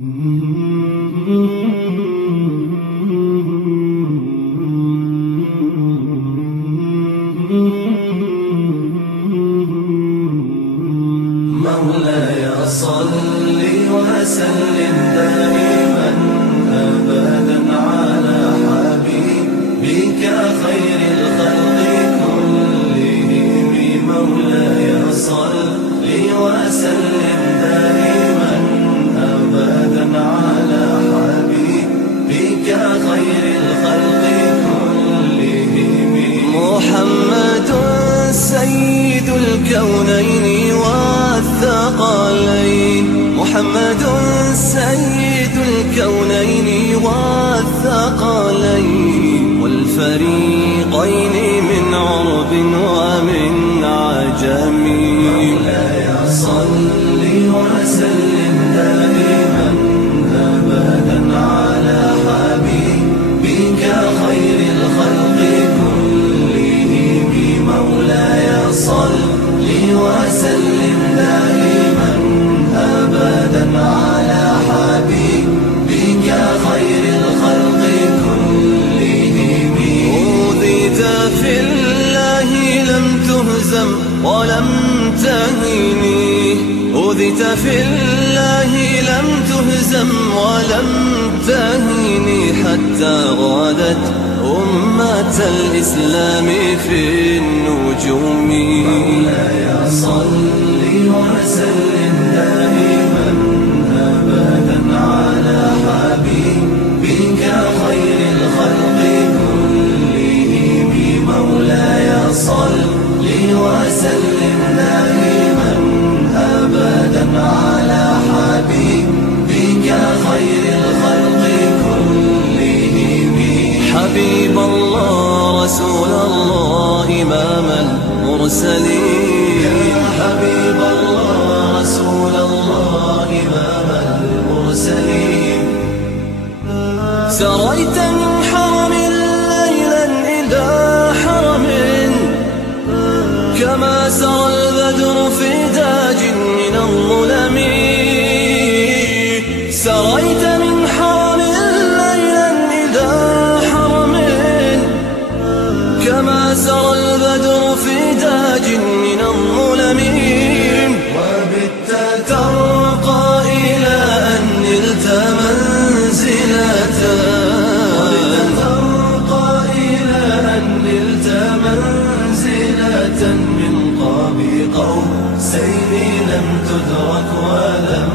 مولاي صل وسلم دائما أبدا على حبيبك خير الخلق كلهم. مولاي صل وسلم دائما أبدا على حبيبك خير الخلق كلهم. محمد سيد الكونين والثقلين، محمد سيد الكونين والثقلين والفريقين من عرب ومن عجم. مولاي صل وسلم دائما أبدا على حبيبك خير الخلق كلهم. مولاي صل وسلم دائما أبدا على حبيبك خير الخلق كلهم. أوذيت في الله لم تهزم ولم تهني، أوذيت في الله لم تهزم ولم تهني حتى غادت أمة الإسلام في النجوم. مولاي صل وسلم دائما أبدا على حبيبك خير الخلق كلهم. مولاي صل وسلم دائما أبدا على حبيبك خير الخلق كلهم. حبيب الله رسول الله إمام المرسلين، حبيب الله رسول الله إمام المرسلين. سريت من حرم ليلا إلى حرم كما سرى البدر في تاج من الظلم. سريت من حرم ليلا إلى حرم كما سرى البدر في تاج من الظلم. وبت ترقى إلى أن نلت منزلة، ترقى إلى أن نلت منزلة من قاب قوسين لم تدرك ولم